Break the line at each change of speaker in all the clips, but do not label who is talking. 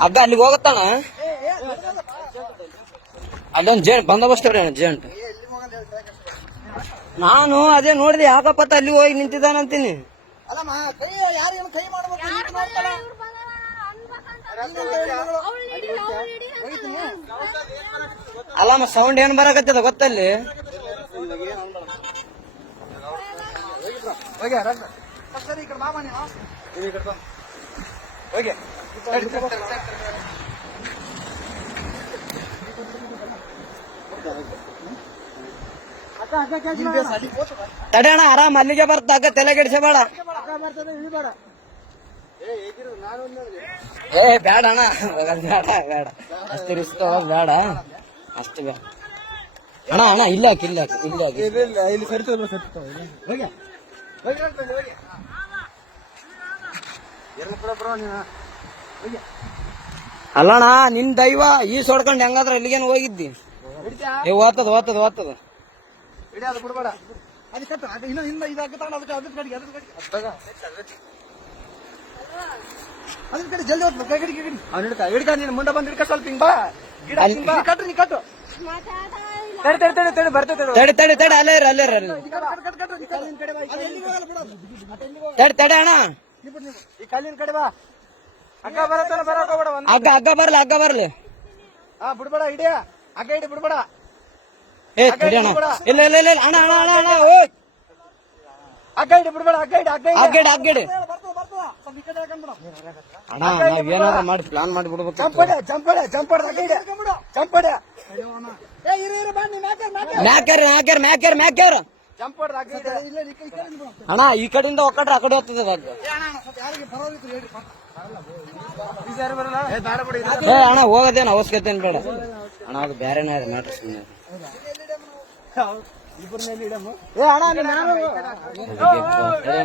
ಹಗ್ಗ ಅಲ್ಲಿಗೆ ಹೋಗತ್ತಾನ ಅದೊಂದು ಜೇಂಟ್ ಬಂದೋಬಸ್ತ್ ಅವ್ರಿ ಜೇಂಟ್ ನಾನು ಅದೇ ನೋಡಿದೆ ಯಾಕಪ್ಪ ಅಲ್ಲಿ ಹೋಗಿ ನಿಂತಿದ್ದಾನಂತೀನಿ
ಅಲ್ಲಮ್ಮ
ಸೌಂಡ್ ಏನ್ ಬರಕತ್ತದ ಗೊತ್ತಲ್ಲಿ
ಹೋಗ್ಯಾರ. ಸರಿ ಈ ಕಡೆ ಬಾ. ಸರಿ, ಸರಿ, ಸರಿ, ಸರಿ. ಹೋಗ್ತದ.
ತಡೆಯಣ ಆರಾಮ್ ಅಲ್ಲಿಗೆ ಬರ್ತ ತಲೆ ಕೆಡಿಸಬೇಡ ಏ ಬೇಡ ಅಣ್ಣ ಬೇಡ ಬೇಡ ಅಷ್ಟು ರಿಸ್ಕ್ ಬೇಡ ಅಷ್ಟು ಬೇಡ ಅಣ್ಣ ಅಣ್ಣ ಇಲ್ಲ ಇಲ್ಲ ಇಲ್ಲ ಹಾಕಿ.
ಹೋಗಿ ಹೋಗಿ ಹೋಗಿ ಹೋಗಿ ಎರಡು ಕೂಡ ಬರೋ ನೀನು ಹೋಗಿ
ಅಲ್ಲಣ್ಣ ನಿನ್ ದೈವ ಈ ಸೊಡ್ಕೊಂಡ್ ಹೆಂಗಾದ್ರ ಎಲ್ಲಿಗೇನು ಹೋಗಿದ್ದಿ
ಓತದ
ಏ ಓದ್ತದ ಓದ್ತದ ಓದ್ತದ
ಅದು ಬಿಡಬೇಡ ಅದು ಕಟ್ಟು ಅದು ಇನ್ನೂ ಹಿಂದೆ ಇದಾಗುತ್ತೆ ಅದಕ್ಕೆ ಅದ್ರ ಕಡೆಗೆ ಅದ್ರ ಕಡೆಗೆ ಅದು ಬೇಗ. ಅದ್ರ ಕಡೆ ಜಲ್ದಿ ಹೋಗ್ಬೇಕು ಕೈ ಕಡೆಗೆ ಕಡೆ ಅವ್ನು ಹಿಡ್ಕ ಹಿಡ್ಕ ನೀನು ಮುಂದೆ ಬಂದು ಹಿಡ್ಕ ಸ್ವಲ್ಪ ಹಿಂಗ ಬಾ ಗಿಡ
ಅಲ್ಲಿ-
ಹಿಂಗ್ ಬಾ. ನೀ ಕಟ್ಟು ನೀ ಕಟ್ಟು ತಡಿ ತಡಿ ತಡಿ ತಡಿ ಬರ್ತೈತೆ ತಡಿ.
ತಡಿ ತಡಿ ತಡಿ ಅಲ್ಲೇ ಇರು, ಅಲ್ಲೇ. ತಡಿ ತಡಿ ಅಣ್ಣ.
ಈ ಕಲ್ಲಿನ ಕಡೆ ಬಾ. ಅಕ್ಕ ಬರತ್ತಾನ ಬರಕ್ ಹೋಗ್ಬೇಡ ಒಂದ್
ಹಗ್ಗ ಹಗ್ಗ ಬರ್ಲಿ ಹಗ್ಗ ಬರ್ಲಿ.
ಹಾ ಬಿಡ್ಬೇಡ ಹಿಡಿಯ. ಅಕ್ಕ ಹಿಡಿ ಬಿಡ್ಬೇಡ.
ಏ ತಡಿ ಅಣ್ಣ ಇಲ್ಲ ಇಲ್ಲ ಇಲ್ಲ ಇಲ್ಲ, ಅಣ್ಣ ಅಣ್ಣ ಅಣ್ಣ ಅಣ್ಣ ಓಯ್.
ಅಕ್ಕ ಹಿಡಿ ಬಿಡ್ಬೇಡ ಅಕ್ಕ ಹಿಡಿ ಅಕ್ಕ ಹಿಡಿ
ಅಗ್ಗಡಿ ಅಗ್ಗಡಿ
ಬರ್ತದ ಬರ್ತದ. ಸ್ವಲ್ಪ ಈ ಕಡೆ ಹಾಕೊಂಡ್ಬಿಡು.
ಅಣ್ಣ ನಾವ್ ಏನಾರ ಮಾಡಿ ಪ್ಲಾನ್ ಮಾಡಿ ಬಿಡ್ಬೇಕು.
ಚಂಪಡೆ ಚಂಪಡೆ ಚಂಪಡೆ ಅಕ್ಕ ಹಿಡಿ ಚಂಪಡೆ ಏ ಇರು ಇರು ಬಾ ನೀನ್ ಹಾಕ ಹಾಕ
ಮ್ಯಾಕ್ಯಾರ ಮ್ಯಾಕ್ಯಾರ ಮ್ಯಾಕ್ಯಾರ ಮ್ಯಾಕ್ಯಾರ ಅಣ್ಣ ಈ ಕಡೆಯಿಂದ ಒಕ್ಕಟ್ರೆ ಆ ಕಡೆ ಹೋಗ್ತದ
ಏ ಅಣ್ಣ,
ಹೋಗೋದೇನು ಅವಶ್ಯಕತೆ ಏನ್ ಬೇಡ. ಅಣ್ಣ ಅದು ಬೇರೆನೇ ಅದ ಮ್ಯಾಟ್ರ್ ಸುಮ್ಮನೆ
ಏ ಅಣ್ಣ ನೀನ್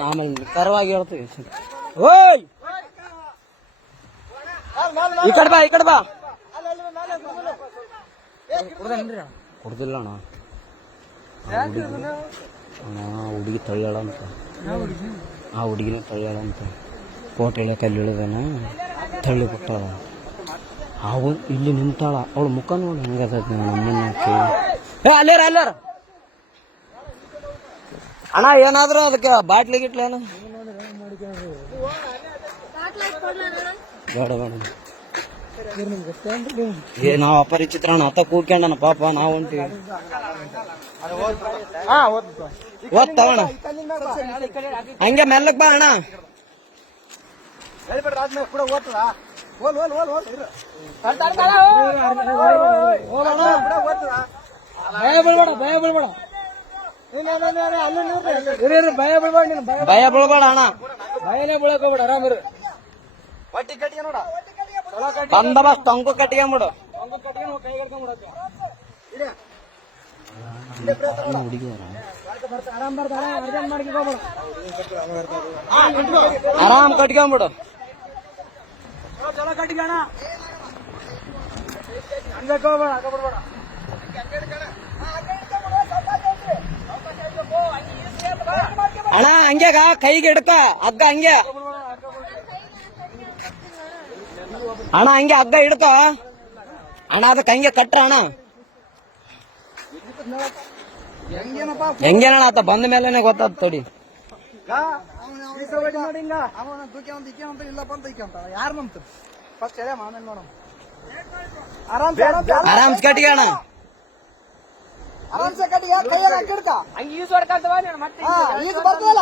ಆಮೇಲೆ ಕರವಾಗಿ ಹೇಳ್ತೀವಿ. ಓಯ್! ಈ ಕಡೆ ಬಾ ಈ ಕಡೆ ಬಾ. ಕುಡ್ದಿಲ್ಲ ಅಣ್ಣ. ಆ ಹುಡುಗಿ ಅಣ್ಣ ಆ ಅಂತ ಹುಡುಗಿನ ತಳ್ಳ್ಯಾಳ ಅಂತ. ಕೋಟ್ ಇಳಿಯಕ್ಕೆ ಅಲ್ಲಿ ಇಳಿದಾನ ತಳ್ಳಿ ಬಿಟ್ಟಾಳ ಅವು ಇಲ್ಲಿ ನಿಂತಾಳ. ಅವಳ ಮುಖ ನೋಡಿ ಹೆಂಗದ ನಮ್ಮನ್ನ ಏ ಅಲ್ಲೇರ ಅಲ್ಲೇರ. ಅಣ್ಣ ಏನಾದ್ರು ಅದಕ್ಕೆ ಬಾಟ್ಲಿ ಗಿಟ್ಲೇನು ಬೇಡ ಬೇಡ. ಏ ನಾವ್ ಅಪರಿಚಿತ್ರ ಅಣ್ಣ ಅತ್ತ ಕೂಕ್ಯಂಡನ ಪಾಪ ನಾವ್ ಹೊಂಟಿವಿ ಓದ್ತಾವಣ ಹಂಗೆ ಮೆಲ್ಲಕ್ ಬಾ ಅಣ್ಣ.
ಭಯ ಬೀಳ್ಬೇಡ ಭಯ ಬೀಳ್ಬೇಡ. ಭಯ ಬೀಳ್ಬೇಡ ನೀನು ಭಯ
ಬೀಳ್ಬೇಡ. ಅಣ್ಣ.
ಭಯನೇ ಬೀಳಕ್ ಹೋಗ್ಬೇಡ ಆರಾಮಿರು ಒಟ್ಟಿ ಕಟ್ಟಿಗೆ ನೋಡ.
ಬಂದಬಸ್ತ್ ಟೊಂಕು ಕಟ್ಕೊಂಬಿಡು
ಆರಾಮ್
ಕಟ್ಕೊಂಬಿಡು
ಅಣ್ಣ.
ಹಂಗ್ಯಾಗ ಕೈಗೆ ಹಿಡ್ಕ ಹಗ್ಗ ಹಂಗೆ. ಅಣ್ಣ ಹಂಗೆ ಹಗ್ಗ ಹಿಡ್ತ ಅಣ್ಣ ಅದಕ್ಕೆ ಹಂಗೆ ಕಟ್ರ ಅಣ್ಣ.
ಹೆಂಗೇನಪ್ಪ?
ಹೆಂಗೇನಣ್ಣ ಆತ? ಬಂದ ಮೇಲೆ ಗೊತ್ತಾದ ತಡಿ.
ನೋಡಿ ಹಿಂಗ ಅವನ ದೂಕೆ ಅಂತ ಈಕೆ ಅಂತ ಇಲ್ಲಪ್ಪ ಅಂತ ಈಕೆ ಅಂತ ಯಾರು ನಂಬ್ತ ಫಸ್ಟ್ ಹೇಳ ಆಮೇಲೆ ನೋಡಮ್ ಆರಾಮ್
ಆರಾಮ್ ಕಟ್ಗೆ ಅಣ್ಣ.
ಆರಾಮ್ಸೆ ಕಟ್ಟಿಗೆ ಕೈಯಲ್ಲಿ ಹಾಕಿಡ್ಕ ಹಂಗೆ ಈಜು ಹೊಡ್ಕಂತವ ನೀನು ಮತ್ತೆ ಈಗ ಬರ್ತದಲ್ಲ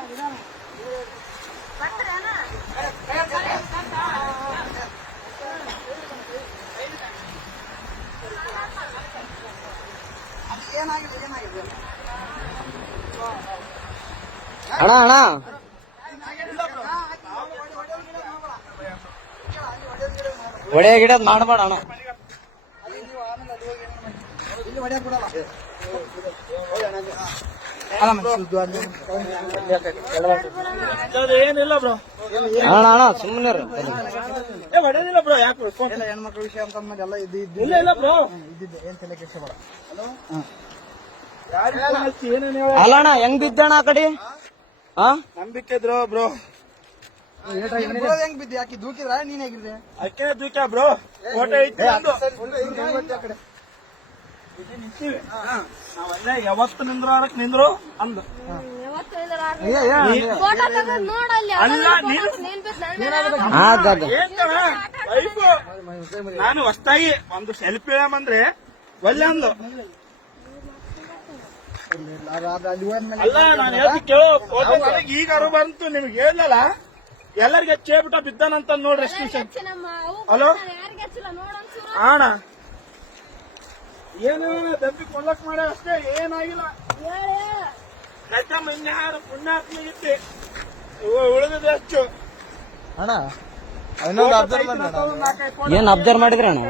ಅಣ್ಣ ಅಣ್ಣ. ಒಡೆ ಗಿಡದ್ ಮಾಡಬೇಡ ಅಣ್ಣ.
ಏನಿಲ್ಲ ಬ್ರೋ
ಅಣ್ಣ ಅಣ್ಣ ಸುಮ್ಮನೆ
ಹೊಡೆದಿಲ್ಲ ಬ್ರೋ ಯಾಕೆ
ಎಲ್ಲ ಹೆಣ್ಮಕ್ಳ ವಿಷಯ ಅಂತ ಎಲ್ಲ ಇದು ಇದ್ದು
ಇಲ್ಲ ಇಲ್ಲ ಬ್ರೋ.
ಇದ್ದಿದ್ದೆ. ಏನ್ ತಲೆ ಕೆಡ್ಸ್ಕೊಬೇಡ.
ಏನೇನು ಹೇಳ
ಅಲ್ಲ ಅಣ್ಣ ಹೆಂಗ್ ಬಿದ್ದಣ್ಣ ಆ ಕಡೆ? ಹಾ
ನಂಬಿಕೆ ಇದ್ರು ಬ್ರೋ?
ಹೆಂಗ್ ಬಿದ್ದಿ? ಆಕಿ ದೂಕಿದ್ರ? ನೀನ್ ಹೇಗಿದ್ದೆ?
ಅಕ್ಕೆ ದೂಕ ಬ್ರೋ? ಫೋಟೋ ಐತಿ. ನಾವಲ್ಲೇ ಯಾವತ್ತು ನಿಂದ್ರು ಅದಕ್ಕೆ ಅಂದ. ನಾನು ಹೊಸ್ತಾಗಿ ಒಂದು ಸೆಲ್ಫಿ ಅಂದ್ರೆ ಒಳ್ಳೆ ಅಂದು.
ಅಲ್ಲಿ
ನಾನು ಹೇಳ್ತಿ ಕೇಳು ಫೋಟೋ ಈಗ ಅರು ಬಂತು ನಿಮ್ಗೆ ಹೇಳಲ್ಲ ಎಲ್ಲರಿಗೆ ಚೇಬಿಟ ಬಿದ್ದಾನಂತ ನೋಡ್ರಿ ಎಷ್ಟು ಹಲೋ?
ಆಣ ಏನ ನೋಡೊಂದ್ಸೂರು
ಅಣ್ಣ ಏನು ದಬ್ಬಿ ಕೊಲ್ಲಕ್ ಮಾಡ ಅಷ್ಟೇ ಏನಾಗಿಲ್ಲ. ಕಚ್ಚಮ್ಮ ಇನ್ಯಾರು ಪುಣ್ಯಾತ್ಮಿಗಿತ್ತಿ ಉಳಿದಿದೆ ಅಷ್ಟು.
ಅಣ್ಣ
ಏನ್ ಅಬ್ಸರ್ವ್ ಮಾಡಿದ್ರೆ ಅಣ್ಣ?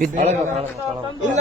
ಬಿದ್ದ
ಬಿದ್ದ